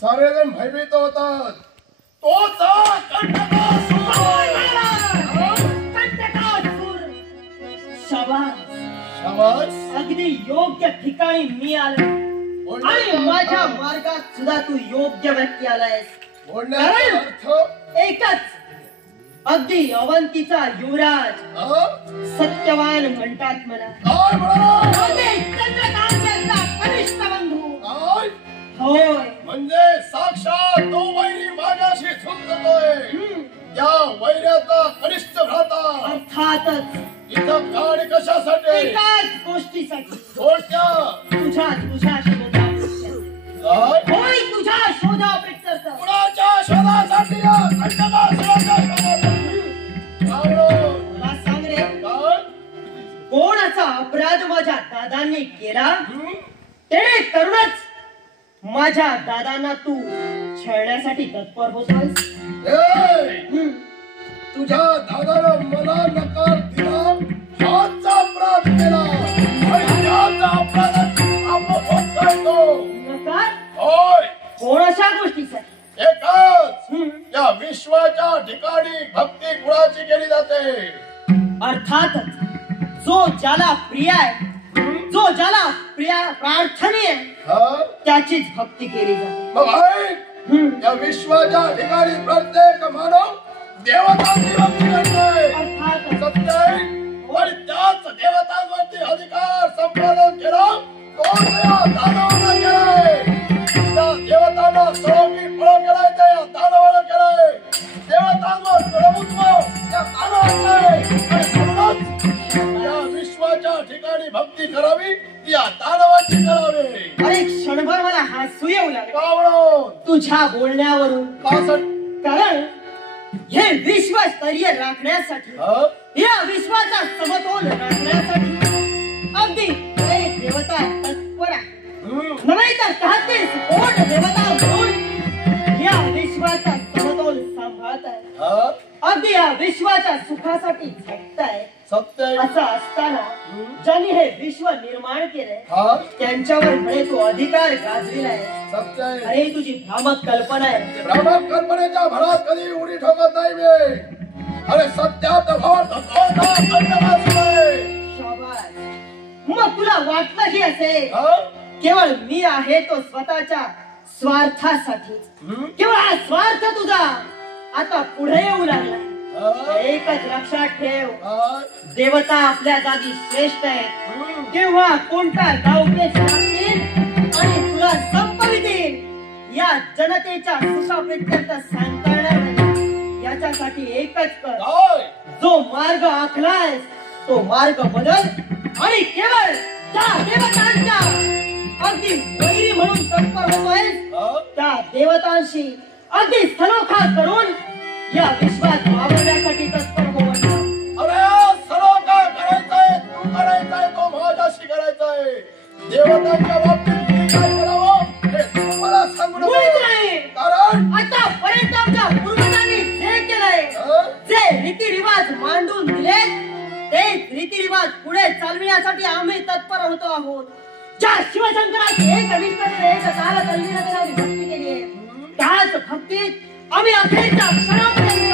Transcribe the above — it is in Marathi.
सारेजण भयभीत होतात. अगदी योग्य ठिकाणी मी आलो आणि माझ्या मार्गात सुद्धा तू योग्य व्यक्ती आलायस. एकच अगदी अवंतीचा युवराज सत्यवान म्हणतात मला. कनिष्ठ बंधू होय, म्हणजे साक्षात तो वैरी माझ्याशी झुंजतोय. त्या वैऱ्याचा कनिष्ठ भ्राता. अर्थातच इथं गाडी कशासाठी? एकाच गोष्टीसाठी. कोणत्या? तुझ्या शोधा. होय, तुझ्या शोधा प्रित्यर्थ. कुणाच्या शोधासाठी? मला सांग रे, कोणाचा अपराध माझ्या दादांनी केला ते तरुणच माझ्या दादांना तू छळण्यासाठी तत्पर होतास. तुझ्या दादानं मला नकार दिला, हाचा अपराध केला. नकार? होय. कोणाच्या गोष्टीसाठी? एकच, या विश्वाच्या ठिकाणी भक्ती कुणाची केली जाते? अर्थातच जो ज्याला प्रिय आहे, जो ज्याला प्रार्थनीय त्याचीच भक्ती केली जाते. मग या विश्वाच्या ठिकाणी प्रत्येक मानव देवतांची भक्ती करतोय. सत्य आहे. पण त्याच देवतांवरती अधिकार संपादन केला कोण? या दानवानं केलाय. त्या देवतांना सळोगी फळो केलाय, त्या दानवानं केलाय. देवतांवर प्रभुत्व या दानवाचं. या विश्वाच्या ठिकाणी भक्ती करावी, या दानवाची करावी. अरे क्षणभर मला हसू येऊ लागले. का म्हणून? तुझ्या बोलण्यावरून. कारण हे विश्व स्तरीय राखण्यासाठी, या विश्वाचा समतोल राखण्यासाठी अगदी एक देवता तत्पर आहे. नव्हे तर 33 कोट देवता म्हणून या विश्वाचा समतोल सांभाळत आहे. अगदी या विश्वाच्या सुखासाठी झटताय. सत्य असं असताना ज्यांनी हे विश्व निर्माण केलंय त्यांच्यावर म्हणे तू अधिकार गाजविलाय. सत्य आहे. अरे तुझी भ्रामक कल्पना आहे. भ्रामक कल्पनेच्या भरात कधी उडी ठोकत नाही मी. अरे सत्यात शाबास. मग तुला वाटलंही असेल केवळ मी आहे तो स्वतःच्या स्वार्थासाठी. केवळ हा स्वार्थ तुझा आता पुढे येऊ लागला. एकच लक्षात ठेव, देवता आपल्या जागी श्रेष्ठ आहेत. केव्हा कोणता डावपेच लागतील आणि तुला संपवितील या जनतेच्या सुखाप्रित्यर्थ सांगणार नाही. याच्यासाठी एकच कर, जो मार्ग आखलाय तो मार्ग बदल आणि केवळ त्या देवतांच्या अगदी वैरी म्हणून तत्पर होतोय त्या देवतांशी अगदी सलोखा करून या विश्वात वावरण्यासाठी तत्पर हो. अरे सलोखा करायचंय, तू करायचंय, तो माझ्याशी करायचंय. देवतांच्या बाबतीत काय करावं हे मला सांगू नाही. कारण आतापर्यंत आमच्या पूर्वजांनी जे केलंय, जे रीतिरिवाज मांडून दिले तेच रीतिरिवाज पुढे चालविण्यासाठी आम्ही तत्पर होतो आहोत. ज्या शिवशंकराची एक एक काल तल्लीनतेने भक्ती केली आहे त्याच भक्तीत आम्ही अखेरच्या क्षणापर्यंत